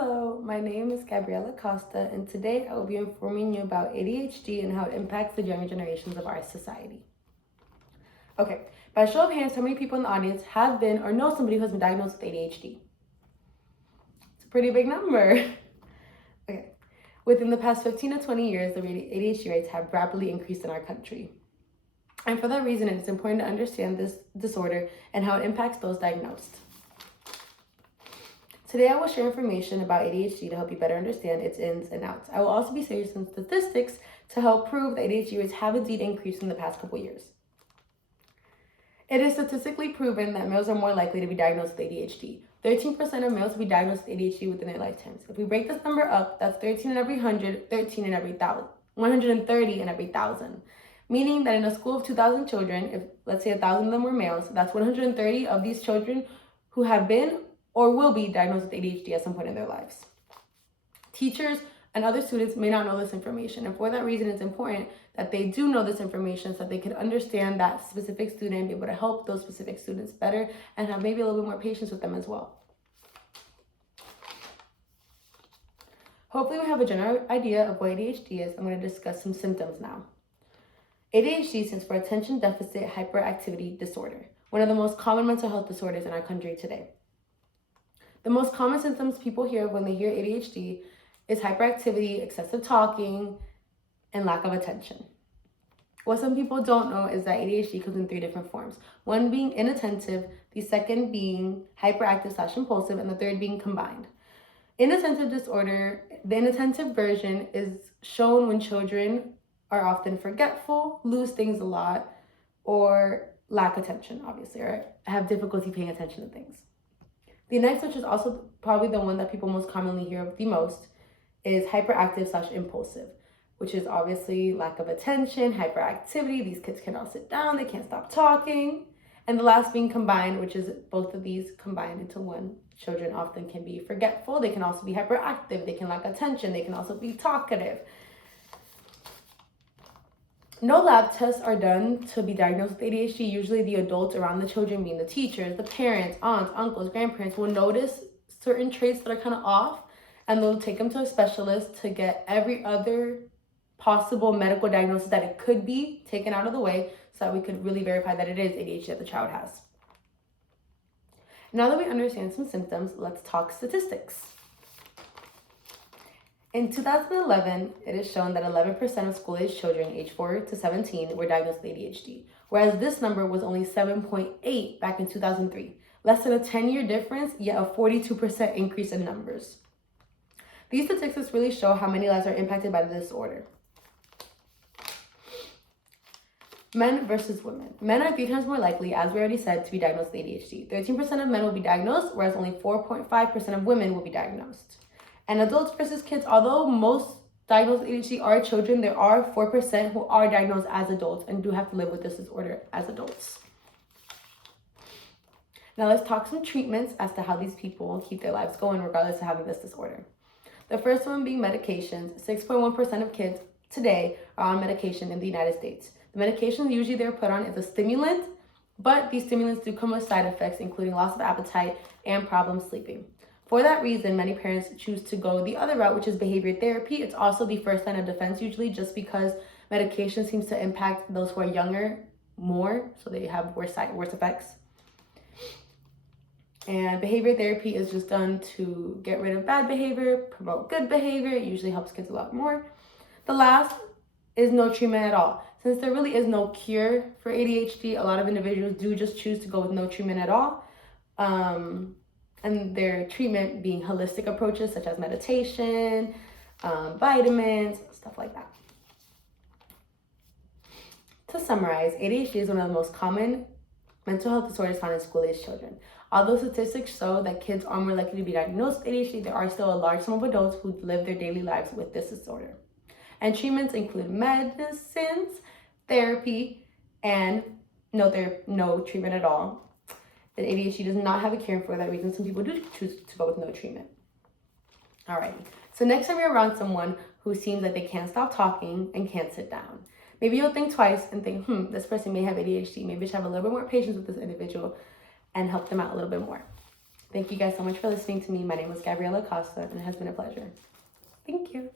Hello, my name is Gabriela Acosta, and today I will be informing you about ADHD and how it impacts the younger generations of our society. Okay, by show of hands, how many people in the audience have been or know somebody who has been diagnosed with ADHD? It's a pretty big number. Okay, within the past 15 to 20 years, the ADHD rates have rapidly increased in our country. And for that reason, it is important to understand this disorder and how it impacts those diagnosed. Today, I will share information about ADHD to help you better understand its ins and outs. I will also be sharing some statistics to help prove that ADHD rates have indeed increased in the past couple years. It is statistically proven that males are more likely to be diagnosed with ADHD. 13% of males will be diagnosed with ADHD within their lifetimes. If we break this number up, that's 13 in every 100, 13 in every 1,000, 130 in every 1,000. Meaning that in a school of 2,000 children, if let's say 1,000 of them were males, that's 130 of these children who have been or will be diagnosed with ADHD at some point in their lives. Teachers and other students may not know this information, and for that reason, it's important that they do know this information so that they can understand that specific student and be able to help those specific students better and have maybe a little bit more patience with them as well. Hopefully we have a general idea of what ADHD is. I'm going to discuss some symptoms now. ADHD stands for Attention Deficit Hyperactivity Disorder, one of the most common mental health disorders in our country today. The most common symptoms people hear when they hear ADHD is hyperactivity, excessive talking, and lack of attention. What some people don't know is that ADHD comes in 3 different forms. One being inattentive, the second being hyperactive/impulsive, and the third being combined. Inattentive disorder, the inattentive version is shown when children are often forgetful, lose things a lot, or lack attention, obviously, or have difficulty paying attention to things. The next, which is also probably the one that people most commonly hear of the most, is hyperactive/impulsive, which is obviously lack of attention, hyperactivity. These kids cannot sit down, they can't stop talking. And the last being combined, which is both of these combined into one. Children often can be forgetful, they can also be hyperactive, they can lack attention, they can also be talkative. No lab tests are done to be diagnosed with ADHD. Usually the adults around the children, being the teachers, the parents, aunts, uncles, grandparents, will notice certain traits that are kind of off, and they'll take them to a specialist to get every other possible medical diagnosis that it could be taken out of the way so that we could really verify that it is ADHD that the child has. Now that we understand some symptoms, let's talk statistics. In 2011, it is shown that 11% of school-age children aged 4 to 17 were diagnosed with ADHD, whereas this number was only 7.8 back in 2003. Less than a 10-year difference, yet a 42% increase in numbers. These statistics really show how many lives are impacted by the disorder. Men versus women. Men are 3 times more likely, as we already said, to be diagnosed with ADHD. 13% of men will be diagnosed, whereas only 4.5% of women will be diagnosed. And adults versus kids, although most diagnosed with ADHD are children, there are 4% who are diagnosed as adults and do have to live with this disorder as adults. Now let's talk some treatments as to how these people keep their lives going regardless of having this disorder. The first one being medications. 6.1% of kids today are on medication in the United States. The medications usually they're put on is a stimulant, but these stimulants do come with side effects, including loss of appetite and problems sleeping. For that reason, many parents choose to go the other route, which is behavior therapy. It's also the first line of defense usually, just because medication seems to impact those who are younger more, so they have worse effects. And behavior therapy is just done to get rid of bad behavior, promote good behavior. It usually helps kids a lot more. The last is no treatment at all. Since there really is no cure for ADHD, a lot of individuals do just choose to go with no treatment at all. And their treatment being holistic approaches such as meditation, vitamins, stuff like that. To summarize, ADHD is one of the most common mental health disorders found in school-age children. Although statistics show that kids are more likely to be diagnosed with ADHD, there are still a large sum of adults who live their daily lives with this disorder. And treatments include medicines, therapy, and no treatment at all. That ADHD does not have a cure, and for that reason, some people do choose to go with no treatment. Alrighty, so next time you're around someone who seems like they can't stop talking and can't sit down, maybe you'll think twice and think, this person may have ADHD. Maybe I should have a little bit more patience with this individual and help them out a little bit more. Thank you guys so much for listening to me. My name is Gabriela Acosta, and it has been a pleasure. Thank you.